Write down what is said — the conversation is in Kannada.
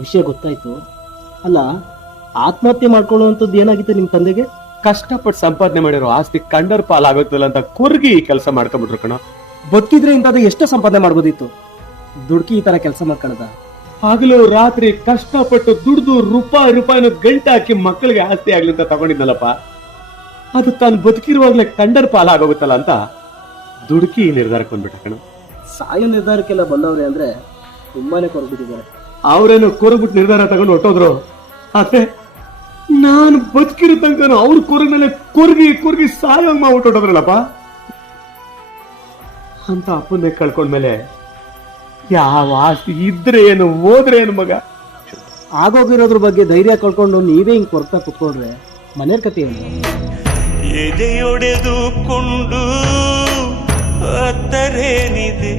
ವಿಷಯ ಗೊತ್ತಾಯ್ತು. ಅಲ್ಲ, ಆತ್ಮಹತ್ಯೆ ಮಾಡ್ಕೊಳ್ಳುವಂಥದ್ದು ಏನಾಗಿತ್ತು ನಿಮ್ಮ ತಂದೆಗೆ? ಕಷ್ಟಪಟ್ಟು ಸಂಪಾದನೆ ಮಾಡಿರೋ ಆಸ್ತಿ ಕಂಡರ್ ಪಾಲಾಗುತ್ತಲ್ಲ ಅಂತ ಕುರ್ಗಿ ಕೆಲಸ ಮಾಡ್ಕೊಂಡ್ಬಿಟ್ರು ಕಣ. ಬದುಕಿದ್ರೆ ಇಂಥದ್ದು ಎಷ್ಟೋ ಸಂಪಾದನೆ ಮಾಡ್ಬೋದಿತ್ತು. ದುಡ್ಕಿ ಈ ತರ ಕೆಲಸ ಮಾಡ್ಕೊಳ್ಳದ? ಹಗಲು ರಾತ್ರಿ ಕಷ್ಟಪಟ್ಟು ದುಡ್ದು ರೂಪಾಯಿನ ಗಂಟೆ ಹಾಕಿ ಮಕ್ಕಳಿಗೆ ಆಸ್ತಿ ಆಗ್ಲಿ ಅಂತ ತಗೊಂಡಿದ್ನಲ್ಲಪ್ಪ, ಅದು ತಾನು ಬದುಕಿರುವಾಗ್ಲೇ ಕಂಡರ್ ಪಾಲಾಗೋಗುತ್ತಲ್ಲ ಅಂತ ದುಡುಕಿ ನಿರ್ಧಾರಕ್ಕೆ ಬಂದ್ಬಿಟ್ಟ ಕಣ. ಸಾಯೋ ನಿರ್ಧಾರಕ್ಕೆಲ್ಲ ಬಂದವ್ರೆ ಅಂದ್ರೆ ತುಂಬಾನೇ ಕೊರಗ್ಬಿಟ್ಟಿದ್ದಾರೆ. ಅವ್ರೇನು ಕೊರಗ್ಬಿಟ್ಟು ನಿರ್ಧಾರ ತಗೊಂಡು ಹೊಟ್ಟೋದ್ರು, ಆದ್ರೆ ನಾನು ಬದುಕಿರೋ ತನಕ ಅವ್ರ ಕೊರಗಿನಲ್ಲೇ ಕೊರ್ಗಿ ಸಾಯೋಂಗ್ ಮಾಡ್ಬಿಟ್ಟು ಹೊಟ್ಟೋದ್ರಲ್ಲಪ್ಪ ಅಂತ ಅಪ್ಪನ್ನೇ ಕಳ್ಕೊಂಡ್ಮೇಲೆ ಯಾವ ಆಸ್ತಿ ಇದ್ರೆ ಏನು ಹೋದ್ರೆ ಏನು ಮಗ. ಆಗೋಗಿರೋದ್ರ ಬಗ್ಗೆ ಧೈರ್ಯ ಕಳ್ಕೊಂಡು ನೀವೇ ಹಿಂಗ್ ಕೊರಗ್ತಾ ಕುತ್ಕೊಂಡ್ರೆ ಮನೆಯ ಕತೆ ಏನು? ಎದೆಯೊಡೆದುಕೊಂಡು ಅತ್ತರೇನಿದೆ